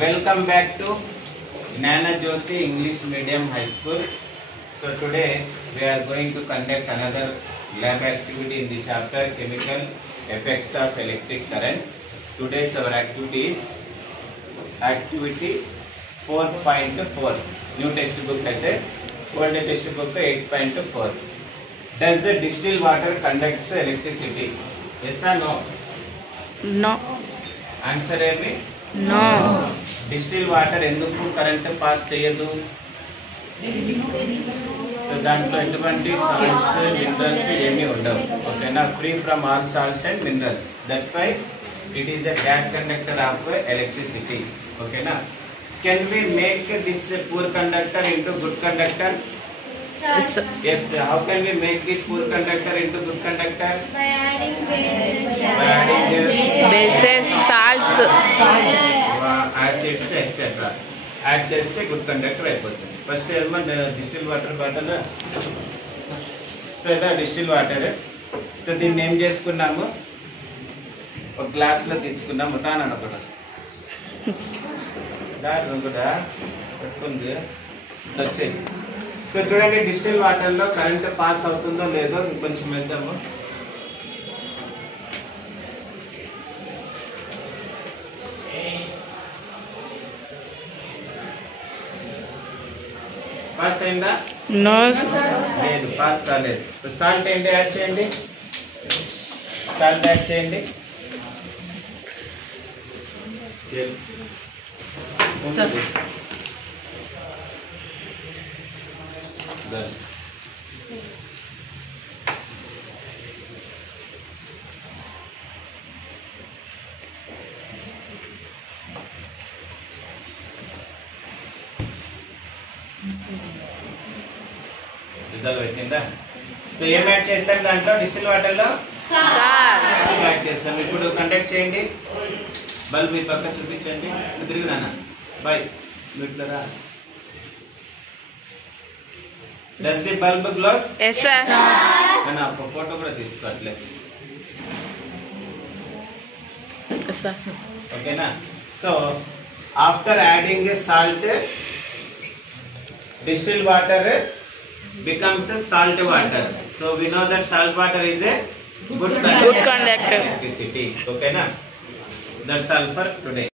Welcome back to Gnana Jyoti English Medium High School. So today we are going to conduct another lab activity in the chapter Chemical Effects of Electric Current. Today's our activity is activity 4.4. New textbook అయితే old textbook 8.4. Does the distilled water conduct electricity? Yes or no? No. Answer ఏమి? No. Distil water ఎందుకు current pass చేయదు? So దాంట్లో ఎటువంటి salts minerals ఏమీ ఉండవు. ఓకేనా, free from all salts and minerals. That's why it is the bad conductor of electricity. ఓకేనా, can we make this poor conductor into good conductor? Yes. How can we make this poor conductor into good conductor? By adding bases, Bases, salts. Acids, etc. Add చేస్తే good conductor అయిపోతుంది. First ఏమో distil water bottle. So ఇదా distil water. So దీన్ని ఏం చేసుకున్నాము, ఒక గ్లాస్లో తీసుకున్నాము. రానన్న ఒకటి దాని కూడా పెట్టుకుంది వచ్చేది. సో చూడండి, డిస్టిల్ వాటర్లో కరెంట్ పాస్ అవుతుందో లేదో కొంచెం వెళ్దాము. పాస్ అయిందా? No. లేదు, పాస్ కాలేదు. సాల్ట్ ఏంటి యాడ్ చేయండి, సాల్ట్ యాడ్ చేయండి. పెట్టిందా? సో ఏం యాడ్ చేస్తాం దాంట్లో? డిస్టిల్ వాటర్లో యాడ్ చేస్తాం. ఇప్పుడు కండక్ట్ చేయండి. బల్బ్ ఈ పక్క చూపించండి. తిరిగి నాన్న bye మీట్లరా. Does the bulb glows? Yes, sir. నేను ఒక ఫోటో కూడా తీసుకోవట్లేదు. Yes, sir. ఓకేనా, so after adding A salt, distilled water becomes a salt water. So we know that salt water is a good conductor conductor. of electricity. Okay na? That's all for today.